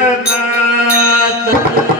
Jagannath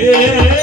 Yeah.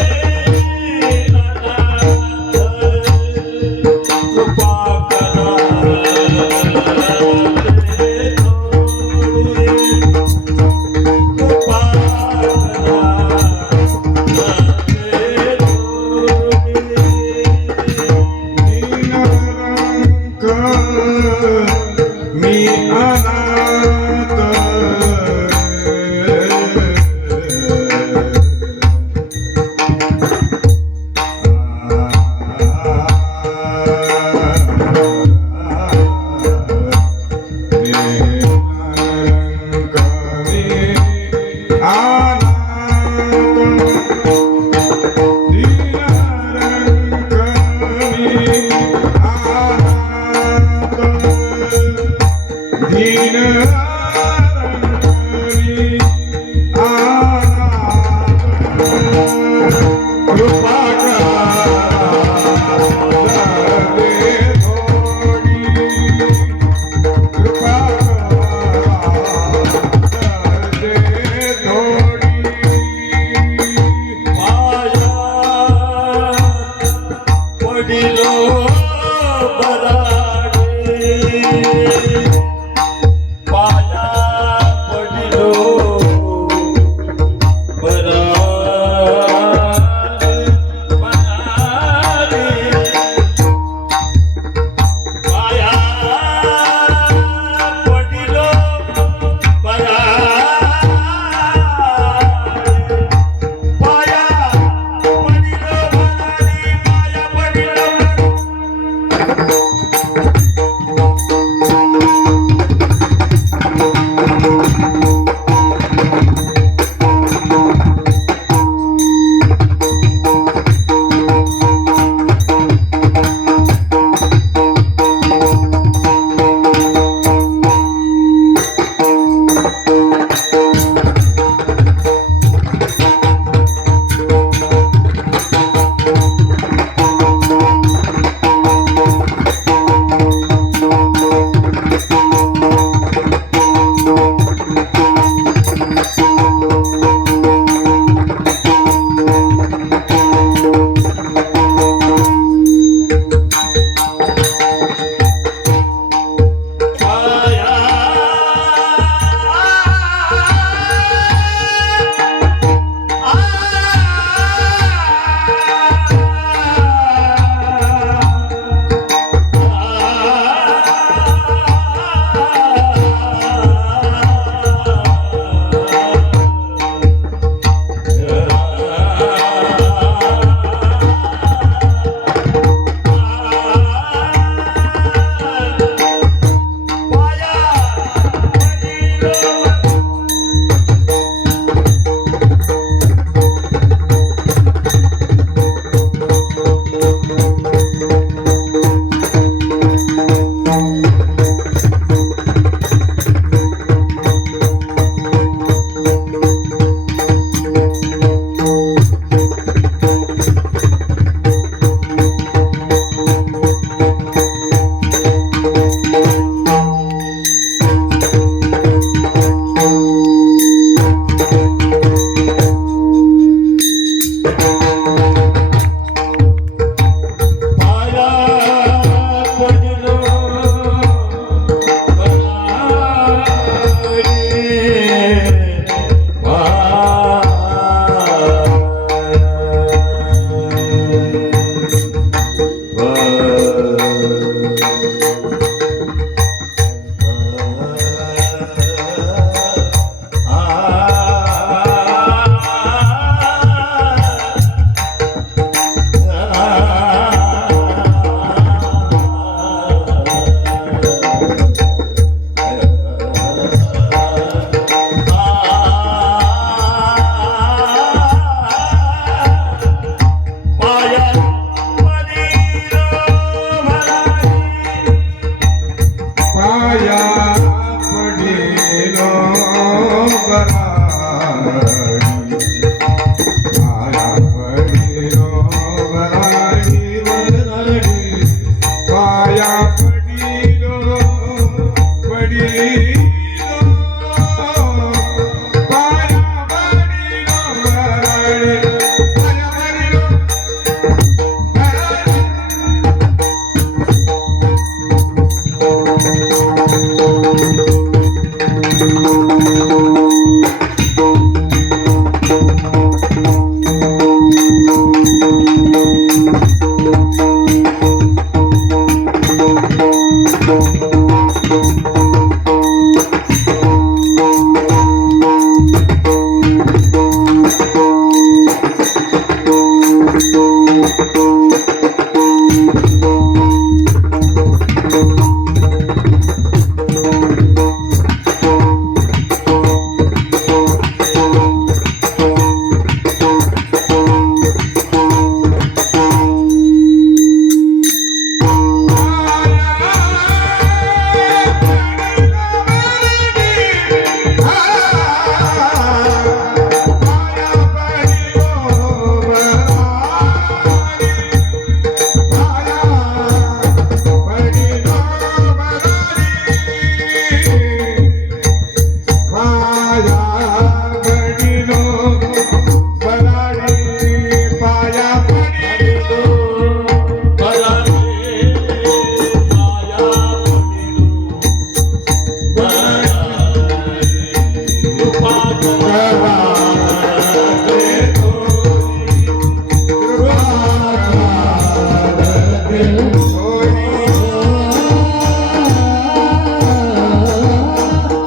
Oh.